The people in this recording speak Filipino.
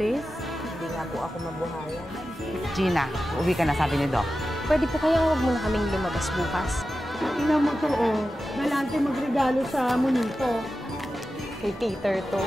Buntis? Hindi nga po ako mabuhayan. Gina, uwi ka na, sabi ni Doc. Pwede po kayang huwag muna kaming lumabas bukas. Tingnan mo to, oh. Galante magregalo sa monito. Kay Peter to.